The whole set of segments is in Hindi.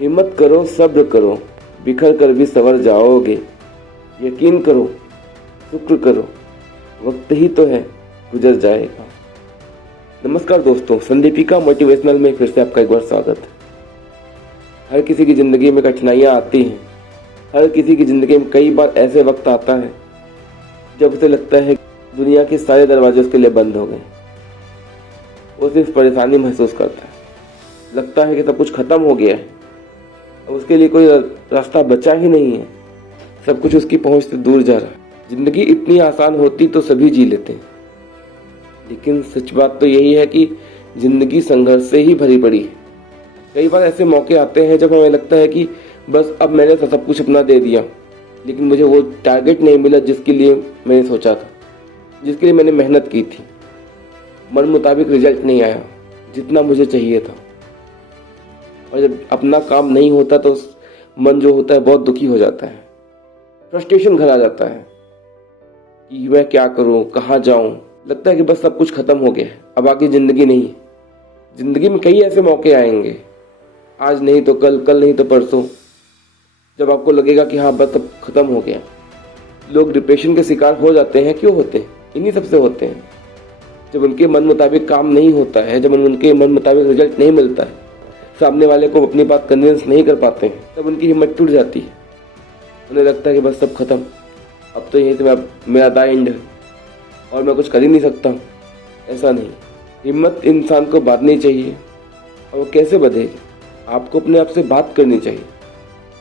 हिम्मत करो, सब्र करो, बिखर कर भी संवर जाओगे। यकीन करो, शुक्र करो, वक्त ही तो है, गुजर जाएगा। नमस्कार दोस्तों, संदीपिका मोटिवेशनल में फिर से आपका एक बार स्वागत है। हर किसी की ज़िंदगी में कठिनाइयाँ आती हैं। हर किसी की ज़िंदगी में कई बार ऐसे वक्त आता है जब उसे लगता है दुनिया के सारे दरवाजे उसके लिए बंद हो गए। वो सिर्फ परेशानी महसूस करता है। लगता है कि सब कुछ खत्म हो गया है और उसके लिए कोई रास्ता बचा ही नहीं है। सब कुछ उसकी पहुंच से दूर जा रहा है। जिंदगी इतनी आसान होती तो सभी जी लेते हैं, लेकिन सच बात तो यही है कि जिंदगी संघर्ष से ही भरी पड़ी है। कई बार ऐसे मौके आते हैं जब हमें लगता है कि बस अब मैंने तो सब कुछ अपना दे दिया, लेकिन मुझे वो टारगेट नहीं मिला जिसके लिए मैंने सोचा था, जिसके लिए मैंने मेहनत की थी। मन मुताबिक रिजल्ट नहीं आया जितना मुझे चाहिए था। और जब अपना काम नहीं होता तो मन जो होता है बहुत दुखी हो जाता है। फ्रस्ट्रेशन घर आ जाता है कि मैं क्या करूं, कहाँ जाऊं। लगता है कि बस सब कुछ खत्म हो गया है, अब आगे जिंदगी नहीं है। जिंदगी में कई ऐसे मौके आएंगे, आज नहीं तो कल, कल नहीं तो परसों, जब आपको लगेगा कि हाँ बस सब खत्म हो गया। लोग डिप्रेशन के शिकार हो जाते हैं। क्यों होते हैं? इन्हीं सबसे होते हैं। जब उनके मन मुताबिक काम नहीं होता है, जब उनके मन मुताबिक रिजल्ट नहीं मिलता है, सामने वाले को अपनी बात कन्विंस नहीं कर पाते हैं, तब उनकी हिम्मत टूट जाती है। उन्हें लगता है कि बस सब खत्म, अब तो यहीं से मेरा द एंड है और मैं कुछ कर ही नहीं सकता। ऐसा नहीं, हिम्मत इंसान को बांधनी चाहिए। और वो कैसे बंधेगी? आपको अपने आप से बात करनी चाहिए,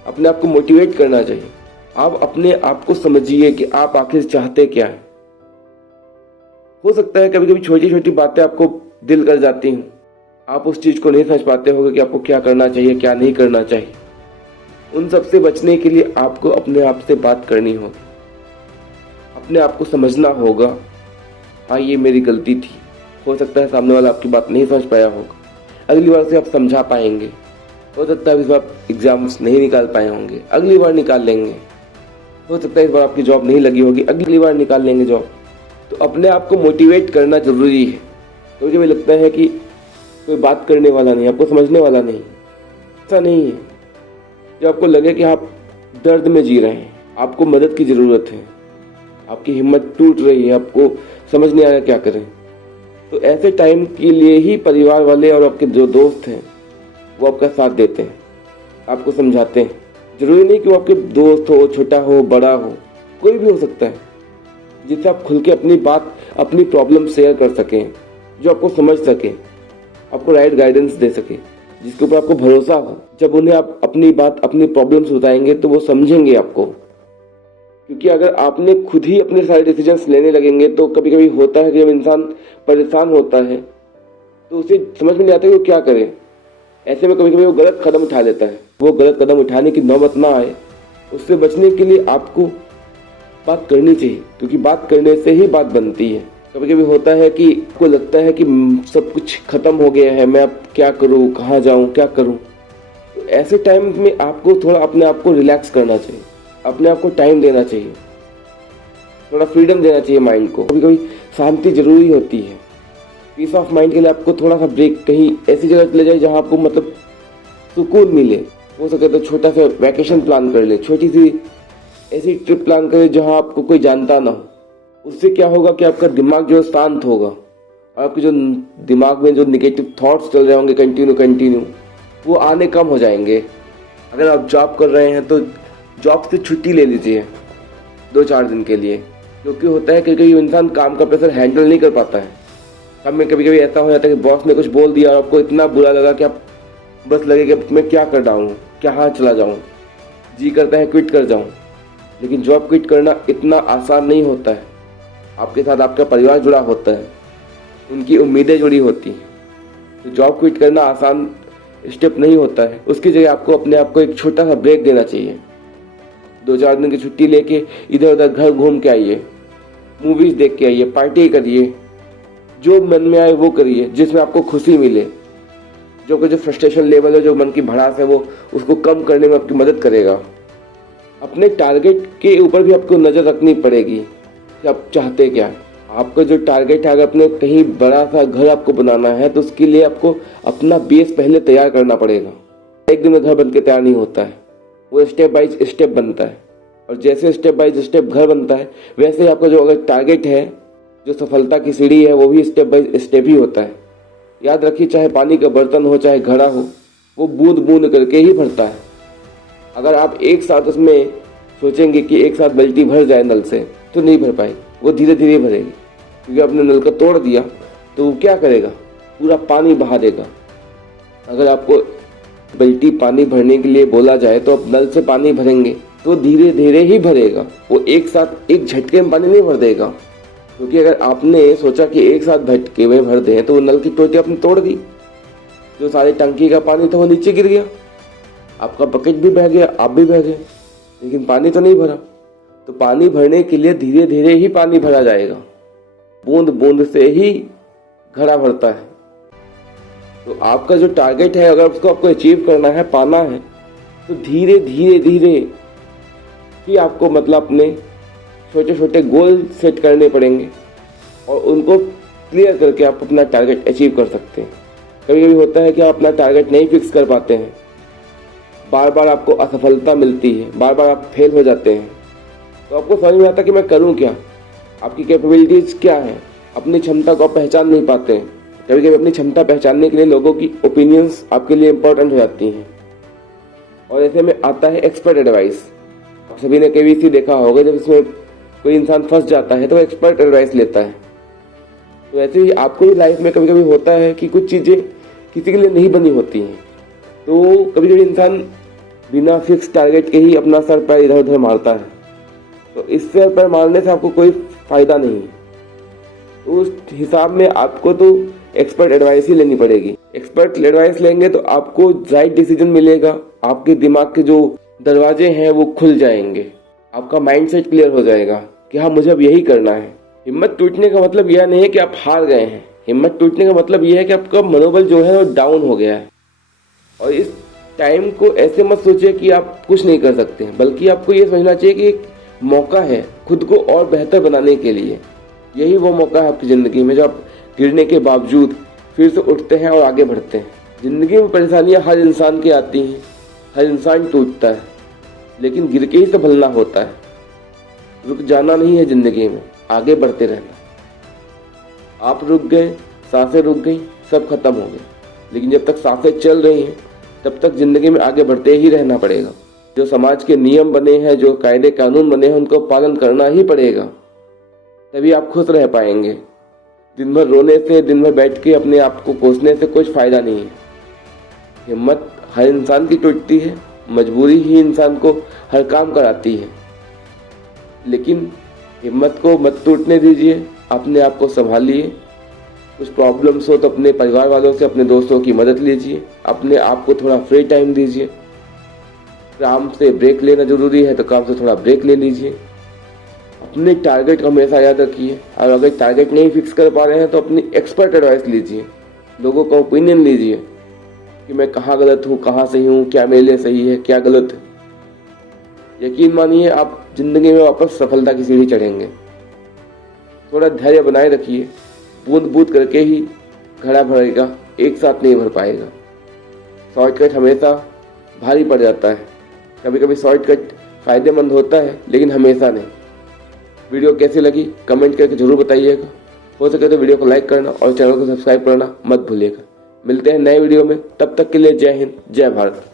अपने आप को मोटिवेट करना चाहिए। आप अपने आप को समझिए कि आप आखिर चाहते क्या हैं। हो सकता है कभी कभी छोटी छोटी बातें आपको दिल कर जाती हूँ, आप उस चीज़ को नहीं समझ पाते होंगे कि आपको क्या करना चाहिए, क्या नहीं करना चाहिए। उन सब से बचने के लिए आपको अपने आप से बात करनी होगी, अपने आप को समझना होगा। हाँ, ये मेरी गलती थी। हो सकता है सामने वाला आपकी बात नहीं समझ पाया होगा, अगली बार से आप समझा पाएंगे। हो सकता है इस बार एग्जाम्स नहीं निकाल पाए होंगे, अगली बार निकाल लेंगे। हो सकता है इस बार आपकी जॉब नहीं लगी होगी, अगली बार निकाल लेंगे जॉब। तो अपने आप को मोटिवेट करना जरूरी है। तो मुझे लगता है कि कोई बात करने वाला नहीं, आपको समझने वाला नहीं, ऐसा नहीं है। जब आपको लगे कि आप दर्द में जी रहे हैं, आपको मदद की ज़रूरत है, आपकी हिम्मत टूट रही है, आपको समझ नहीं आ रहा क्या करें, तो ऐसे टाइम के लिए ही परिवार वाले और आपके जो दोस्त हैं वो आपका साथ देते हैं, आपको समझाते हैं। ज़रूरी नहीं कि वो आपके दोस्त हो, छोटा हो, बड़ा हो, कोई भी हो सकता है, जिससे आप खुल के अपनी बात, अपनी प्रॉब्लम शेयर कर सकें, जो आपको समझ सके, आपको राइट गाइडेंस दे सके, जिसके ऊपर आपको भरोसा हो। जब उन्हें आप अपनी बात, अपनी प्रॉब्लम्स बताएंगे तो वो समझेंगे आपको। क्योंकि अगर आपने खुद ही अपने सारे डिसीजंस लेने लगेंगे तो कभी कभी होता है कि जब इंसान परेशान होता है तो उसे समझ में नहीं आता कि वो क्या करे। ऐसे में कभी कभी वो गलत कदम उठा लेता है। वो गलत कदम उठाने की नौबत ना आए, उससे बचने के लिए आपको बात करनी चाहिए, क्योंकि बात करने से ही बात बनती है। कभी कभी होता है कि आपको लगता है कि सब कुछ खत्म हो गया है, मैं अब क्या करूं, कहाँ जाऊं, क्या करूं। तो ऐसे टाइम में आपको थोड़ा अपने आप को रिलैक्स करना चाहिए, अपने आप को टाइम देना चाहिए, थोड़ा फ्रीडम देना चाहिए माइंड को। कभी कभी शांति जरूरी होती है। पीस ऑफ माइंड के लिए आपको थोड़ा सा ब्रेक, कहीं ऐसी जगह चले जाए जहाँ आपको मतलब सुकून मिले। हो सके तो छोटा सा वैकेशन प्लान कर ले, छोटी सी ऐसी ट्रिप प्लान करें जहाँ आपको कोई जानता ना हो। उससे क्या होगा कि आपका दिमाग जो शांत होगा और आपके जो दिमाग में जो निगेटिव थॉट्स चल रहे होंगे कंटिन्यू वो आने कम हो जाएंगे। अगर आप जॉब कर रहे हैं तो जॉब से छुट्टी ले लीजिए 2-4 दिन के लिए, क्योंकि होता है कि कई इंसान काम का प्रेशर हैंडल नहीं कर पाता है। काम में कभी कभी ऐसा हो जाता है कि बॉस ने कुछ बोल दिया और आपको इतना बुरा लगा कि आप बस लगे कि मैं क्या कर रहा हूँ, कहाँ चला जाऊँ, जी करता है क्विट कर जाऊँ। लेकिन जॉब क्विट करना इतना आसान नहीं होता है। आपके साथ आपका परिवार जुड़ा होता है, उनकी उम्मीदें जुड़ी होती हैं। तो जॉब क्विट करना आसान स्टेप नहीं होता है। उसकी जगह आपको अपने आप को एक छोटा सा ब्रेक देना चाहिए। 2-4 दिन की छुट्टी लेके इधर उधर घर घूम के आइए, मूवीज देख के आइए, पार्टी करिए, जो मन में आए वो करिए, जिसमें आपको खुशी मिले, जो फ्रस्ट्रेशन लेवल है, जो मन की भड़ास है, वो उसको कम करने में आपकी मदद करेगा। अपने टारगेट के ऊपर भी आपको नज़र रखनी पड़ेगी कि आप चाहते क्या। आपका जो टारगेट है, अगर अपने कहीं बड़ा सा घर आपको बनाना है तो उसके लिए आपको अपना बेस पहले तैयार करना पड़ेगा। एक दिन में घर बन के तैयार नहीं होता है, वो स्टेप बाय स्टेप बनता है। और जैसे स्टेप बाय स्टेप घर बनता है, वैसे ही आपका जो अगर टारगेट है, जो सफलता की सीढ़ी है, वो भी स्टेप बाय स्टेप ही होता है। याद रखिए, चाहे पानी का बर्तन हो, चाहे घड़ा हो, वो बूंद बूंद करके ही भरता है। अगर आप एक साथ उसमें सोचेंगे कि एक साथ बाल्टी भर जाए नल से, तो नहीं भर पाएगी, वो धीरे धीरे भरेगी। क्योंकि आपने नल को तोड़ दिया तो वो क्या करेगा, पूरा पानी बहा देगा। अगर आपको बाल्टी पानी भरने के लिए बोला जाए तो आप नल से पानी भरेंगे तो धीरे धीरे ही भरेगा, वो एक साथ एक झटके में पानी नहीं भर देगा। क्योंकि अगर आपने सोचा कि एक साथ झटके में भर दें तो वो नल की टोटी आपने तोड़ दी, जो सारी टंकी का पानी था वो नीचे गिर गया, आपका बकेट भी बह गया, आप भी बह गए, लेकिन पानी तो नहीं भरा। तो पानी भरने के लिए धीरे धीरे ही पानी भरा जाएगा, बूंद बूंद से ही घड़ा भरता है। तो आपका जो टारगेट है, अगर उसको आपको अचीव करना है, पाना है, तो धीरे धीरे धीरे ही आपको मतलब अपने छोटे छोटे गोल सेट करने पड़ेंगे और उनको क्लियर करके आप अपना टारगेट अचीव कर सकते हैं। कभी कभी होता है कि आप अपना टारगेट नहीं फिक्स कर पाते हैं, बार बार आपको असफलता मिलती है, बार बार आप फेल हो जाते हैं, तो आपको समझ में आता कि मैं करूं क्या, आपकी कैपेबिलिटीज क्या है, अपनी क्षमता को आप पहचान नहीं पाते हैं। कभी कभी अपनी क्षमता पहचानने के लिए लोगों की ओपिनियंस आपके लिए इंपॉर्टेंट हो जाती हैं। और ऐसे में आता है एक्सपर्ट एडवाइस। आप सभी ने केवीसी देखा होगा, जब इसमें कोई इंसान फंस जाता है तो एक्सपर्ट एडवाइस लेता है। तो ऐसे ही आपको भी लाइफ में कभी कभी होता है कि कुछ चीज़ें किसी के लिए नहीं बनी होती हैं, तो कभी कभी इंसान बिना फिक्स टारगेट के ही अपना सर पैर इधर उधर मारता है। तो इस सर पैर मारने से आपको कोई फायदा नहीं। तो उस हिसाब में आपको तो एक्सपर्ट एडवाइस ही लेनी पड़ेगी। एक्सपर्ट एडवाइस लेंगे तो आपको राइट डिसीजन मिलेगा, आपके दिमाग के जो दरवाजे हैं वो खुल जाएंगे, आपका माइंडसेट क्लियर हो जाएगा कि हाँ मुझे अब यही करना है। हिम्मत टूटने का मतलब यह नहीं है कि आप हार गए हैं, हिम्मत टूटने का मतलब यह है कि आपका मनोबल जो है वो डाउन हो गया है। और इस टाइम को ऐसे मत सोचिए कि आप कुछ नहीं कर सकते हैं, बल्कि आपको ये समझना चाहिए कि एक मौका है खुद को और बेहतर बनाने के लिए। यही वो मौका है आपकी ज़िंदगी में, जो आप गिरने के बावजूद फिर से उठते हैं और आगे बढ़ते हैं। ज़िंदगी में परेशानियां हर इंसान की आती हैं, हर इंसान टूटता है, लेकिन गिर के ही संभलना होता है। रुक जाना नहीं है ज़िंदगी में, आगे बढ़ते रहना। आप रुक गए, सांसें रुक गई, सब खत्म हो गए, लेकिन जब तक सांसें चल रही हैं तब तक ज़िंदगी में आगे बढ़ते ही रहना पड़ेगा। जो समाज के नियम बने हैं, जो कायदे कानून बने हैं, उनको पालन करना ही पड़ेगा, तभी आप खुश रह पाएंगे। दिन भर रोने से, दिन भर बैठ के अपने आप को कोसने से कुछ फ़ायदा नहीं है। हिम्मत हर इंसान की टूटती है, मजबूरी ही इंसान को हर काम कराती है, लेकिन हिम्मत को मत टूटने दीजिए, अपने आप को संभालिए। कुछ प्रॉब्लम्स हो तो अपने परिवार वालों से, अपने दोस्तों की मदद लीजिए, अपने आप को थोड़ा फ्री टाइम दीजिए। काम से ब्रेक लेना ज़रूरी है तो काम से थोड़ा ब्रेक ले लीजिए। अपने टारगेट को हमेशा याद रखिए, और अगर टारगेट नहीं फिक्स कर पा रहे हैं तो अपनी एक्सपर्ट एडवाइस लीजिए, लोगों का ओपिनियन लीजिए कि मैं कहाँ गलत हूँ, कहाँ सही हूँ, क्या मेरे लिए सही है, क्या गलत है। यकीन मानिए आप जिंदगी में वापस सफलता की सीढ़ी चढ़ेंगे। थोड़ा धैर्य बनाए रखिए, बूंद बूंद करके ही घड़ा भरेगा, एक साथ नहीं भर पाएगा। शॉर्टकट हमेशा भारी पड़ जाता है, कभी कभी शॉर्टकट फायदेमंद होता है, लेकिन हमेशा नहीं। वीडियो कैसी लगी कमेंट करके जरूर बताइएगा। हो सके तो वीडियो को लाइक करना और चैनल को सब्सक्राइब करना मत भूलिएगा। मिलते हैं नए वीडियो में, तब तक के लिए जय हिंद, जय भारत।